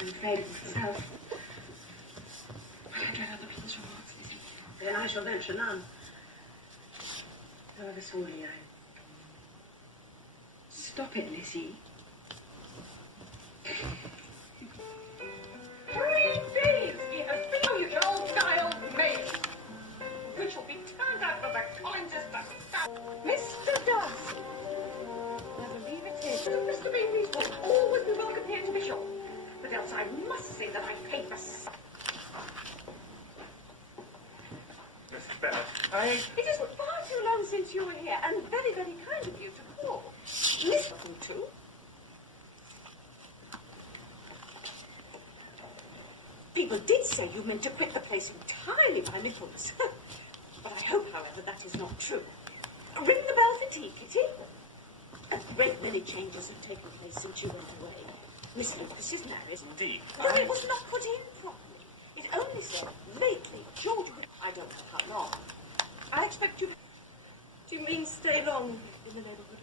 I'm afraid of myself. I dread other people's remarks, Lizzie. Then I shall venture none. However sorely I... Stop it, Lizzie. Three days he has been on your old-style maid. We shall be turned out for the kindest of Mr. Darcy. I believe it is. Mr. Bingley's will always be welcome here to be sure. But else I must say that I pay for... Mrs. Bennet, It is far too long since you were here, and very, very kind of you to call. Listen to. People did say you meant to quit the place entirely by Michaelmas. But I hope, however, that is not true. Ring the bell for tea, Kitty. A great many changes have taken place since you went away. Miss Lucas is married. Indeed. But it was not put in properly. It only said lately. George, I don't know how long. I expect you... Do you mean stay long in the neighborhood?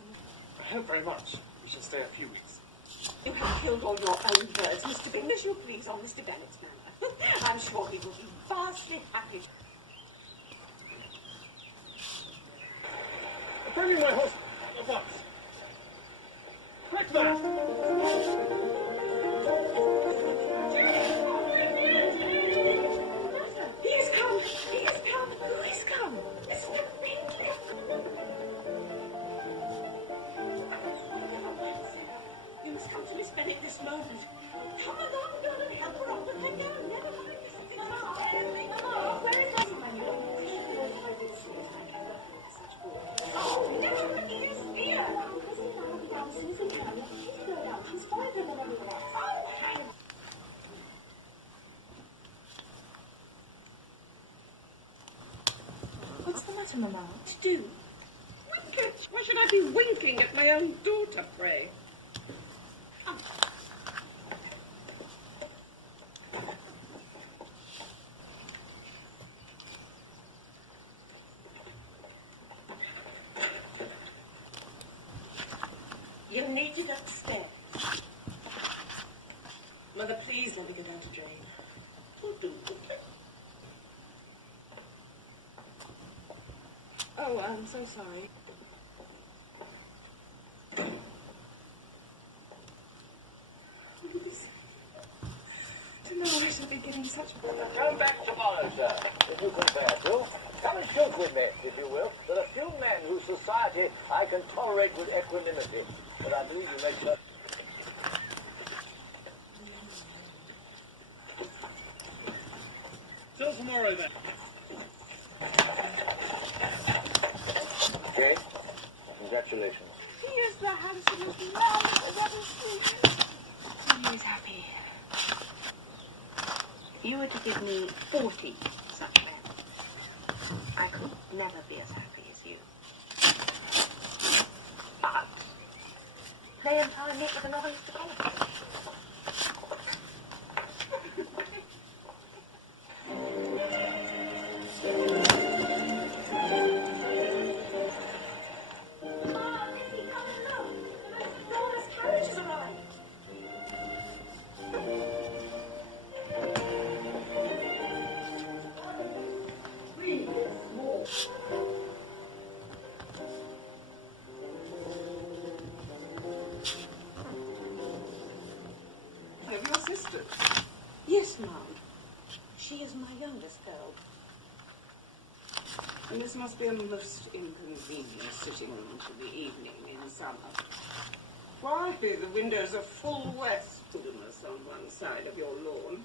I hope very much. We shall stay a few weeks. You have killed all your own birds, Mr. Bingley, as you please, on Mr. Bennet's manor. I'm sure he will be vastly happy. Bring me my horse at once. Quick there! He has come! He has come! Who has come? Mr. Bingley! You must come to Miss Bennet this moment. Come along, girl, and help her up with her gown. Never mind. Mamma, where is Cousin Manuel? Oh, no, he is here. Cousin Manuel dances and Manuel. She's going out. She's finer than everyone else. Oh, hang on. What's the matter, Mamma? To do? Wicked! Why should I be winking at my own daughter, pray? You need it upstairs. Mother, please let me go down to drain. Oh, I'm so sorry. To know I shall be getting such... Come back tomorrow, sir, if you can bear to. Come and joke with me, if you will. There are few men whose society I can tolerate with equanimity. But I do you make sure... Till tomorrow, then. Okay? Congratulations. He is the handsomest man I've ever seen. He is happy. If you were to give me 40 such men, I could never be as happy as you. But they empower me with another Mr. Collins. Yes, Mum. She is my youngest girl. And this must be a most inconvenient sitting room for the evening in summer. Why, the windows are full west, wilderness on one side of your lawn.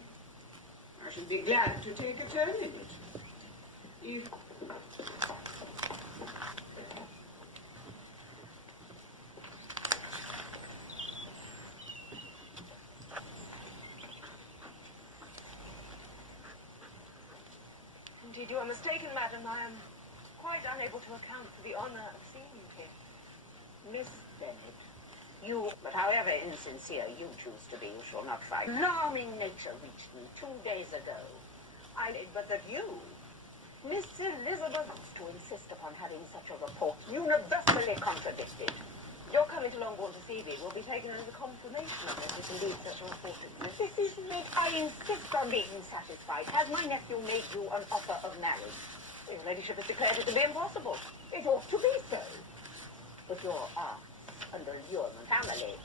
I should be glad to take a turn in it. You... Indeed, you are mistaken, madam. I am quite unable to account for the honor of seeing you here. Miss Bennet, you, but however insincere you choose to be, you shall not fight. Alarming nature reached me 2 days ago. But that you, Miss Elizabeth, to insist upon having such a report universally contradicted. Your coming to Longbourn to see me will be taken as a confirmation of this, if indeed such an important. This is me. I insist on being satisfied. Has my nephew made you an offer of marriage? Your ladyship has declared it to be impossible. It ought to be so. But your aunt and allurement family,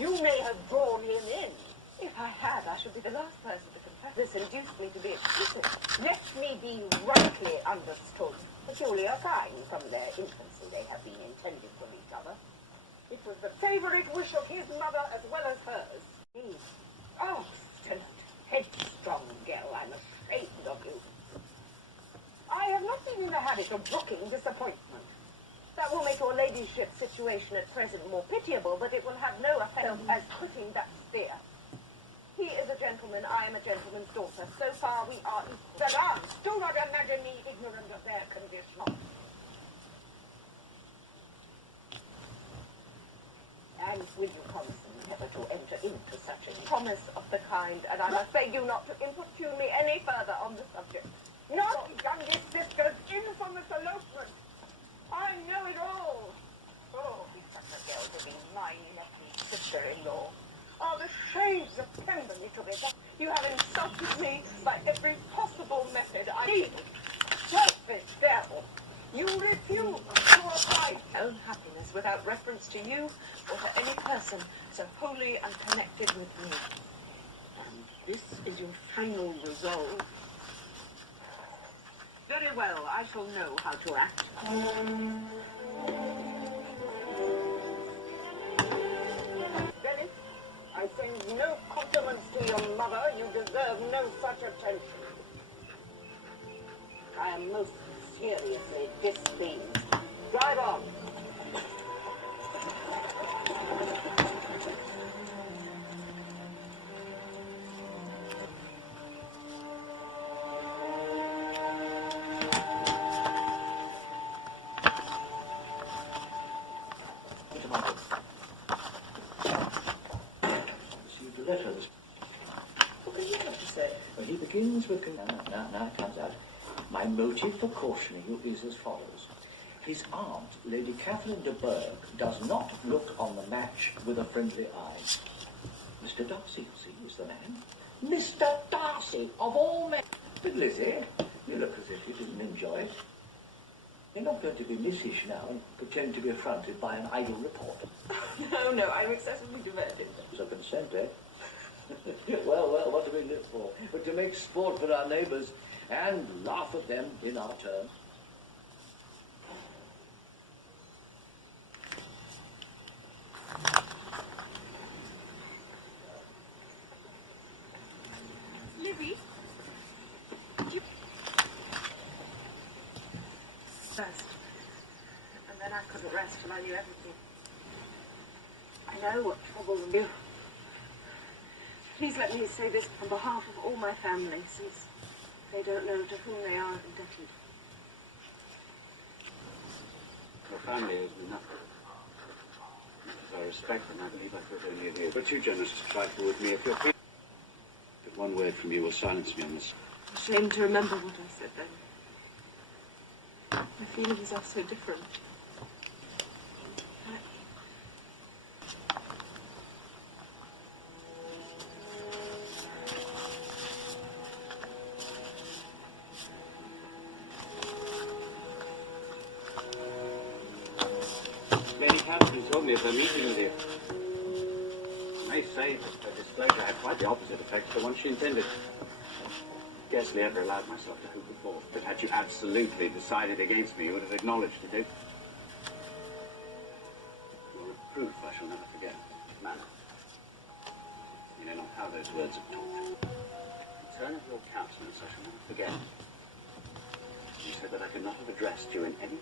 you may have drawn him in. If I had, I should be the last person to confess. This induced me to be explicit. Let me be rightly understood. Peculiar kind. From their infancy they have been intended for each other. It was the favourite wish of his mother as well as hers. Oh, obstinate, headstrong girl, I'm ashamed of you. I have not been in the habit of brooking disappointment. That will make your ladyship's situation at present more pitiable, but it will have no effect as quitting that sphere. He is a gentleman, I am a gentleman's daughter. So far we are equal. The aunts, do not imagine me ignorant of their condition. And will you promise me never to enter into such a promise of the kind, and I must beg you not to importune me any further on the subject. Not youngest sister's infamous elopement. I know it all. Oh, be such a girl to be my nephew's sister-in-law. Oh, the shades of Penpal to be done. You have insulted me by every possible method I need. Selfish devil. You refuse to apply your own happiness without reference to you or to any person so wholly unconnected with me. And this is your final resolve. Very well, I shall know how to act. Dennis, I send no compliments to your mother. You deserve no such attention. I am most seriously displeased. Drive on. Received a letter this. What do you have to say? Well, he begins with. Now it comes out. My motive for cautioning you is as follows. His aunt, Lady Catherine de Bourgh, does not look on the match with a friendly eye. Mr. Darcy, you see, is the man. Mr. Darcy, of all men. But Lizzie, you look as if you didn't enjoy it. You're not going to be missish now and pretend to be affronted by an idle report. No, I'm excessively devoted. So consent, eh? Well, what do we live for? But to make sport for our neighbours and laugh at them in our turn. Lizzie? First. And then I couldn't rest till I knew everything. I know what troubles you. Please let me say this on behalf of all my family, since they don't know to whom they are indebted. Your family owes me nothing. As I respect them, I believe I could only of you. But too generous to trifle with me if you're free. But one word from you will silence me on this. I'm ashamed to remember what I said then. My feelings are so different. Lady Catherine told me of her meeting with you. I may say that her displeasure had quite the opposite effect to the one she intended. Scarcely ever allowed myself to hope before, but had you absolutely decided against me, you would have acknowledged it. Your reproof I shall never forget. Manner. You know not how those words have talked. The turn of your countenance I shall never forget. You said that I could not have addressed you in any...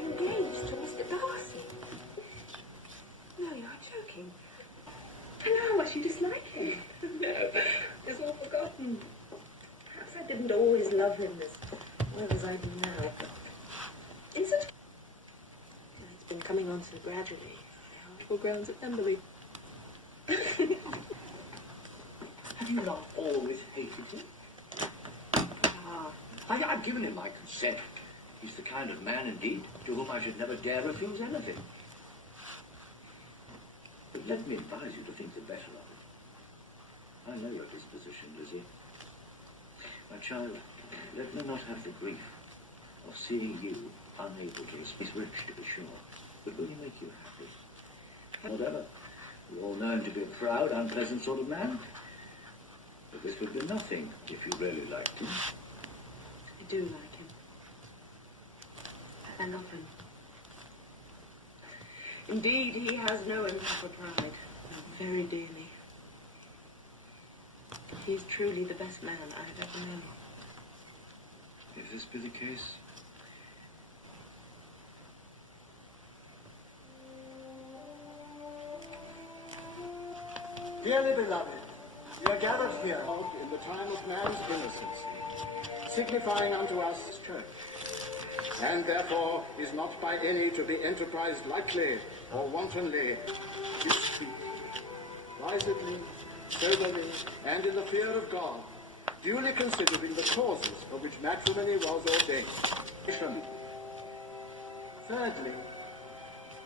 Engaged to Mr. Darcy? No, you're joking. I know how much you dislike him. No, it's all forgotten. Perhaps I didn't always love him as well as I do now. Isn't it? It's been coming on so gradually. The artful grounds at Emily. Have you not always hated him? I've given him my consent. He's the kind of man, indeed, to whom I should never dare refuse anything. But let me advise you to think the better of it. I know your disposition, Lizzie. My child, let me not have the grief of seeing you unable to respect. He's rich, to be sure, but will he make you happy? Whatever. You're all known to be a proud, unpleasant sort of man. But this would be nothing if you really liked him. I do like him. And love him. Indeed, he has no improper pride. Very dearly. He's truly the best man I have ever known. If this be the case, dearly beloved, we are gathered here in the time of man's innocence, signifying unto us his church, and therefore is not by any to be enterprised lightly or wantonly, discreetly, wisely, soberly, and in the fear of God, duly considering the causes for which matrimony was ordained. Thirdly,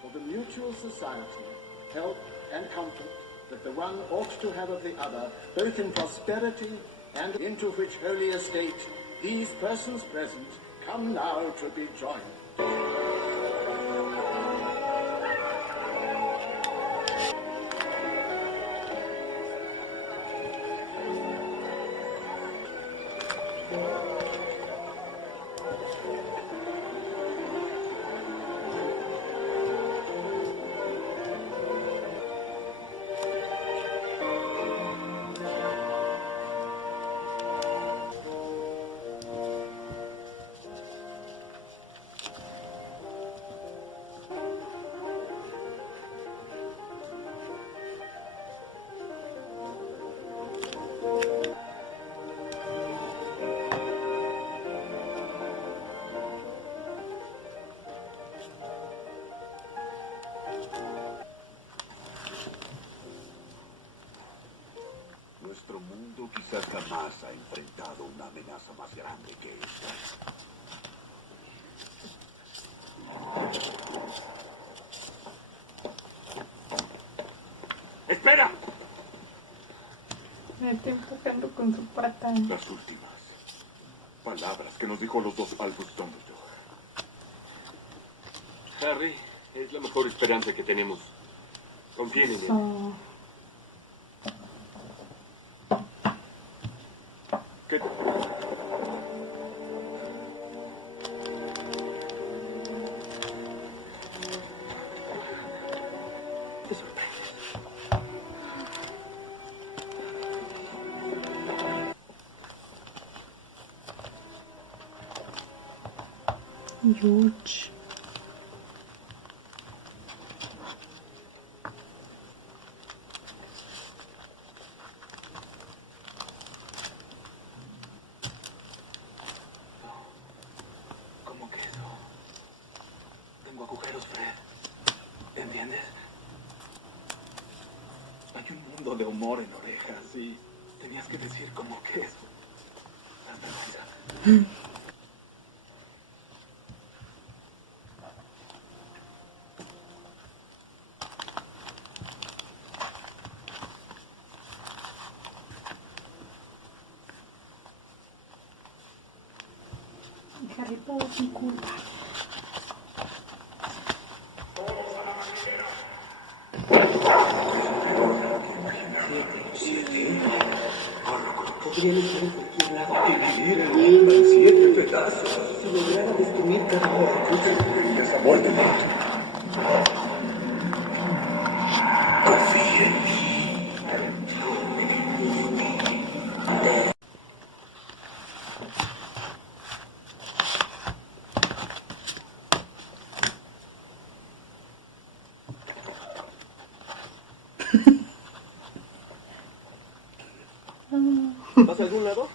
for the mutual society, help, and comfort that the one ought to have of the other, both in prosperity and into which holy estate these persons present come now to be joined. Nuestro mundo quizás jamás ha enfrentado una amenaza más grande que esta. ¡Espera! Me estoy enfocando con su pata. Las últimas palabras que nos dijo los dos Albus Dumbledore. Harry, es la mejor esperanza que tenemos. Confíen en él. So, ¿Qué? Te sorprendes. George. ¿Cómo que eso? Tengo agujeros, Fred. ¿Entiendes? Hay un mundo de humor en orejas y tenías que decir cómo que eso. Das vergüenza. Harry Potter sin culpa. Podría elegir en cualquier lado y vivir en un en 7 pedazos. Si lograra destruir cada horcrux, podrías a Voldemort. Confía en mí. ¿Vas a algún lado?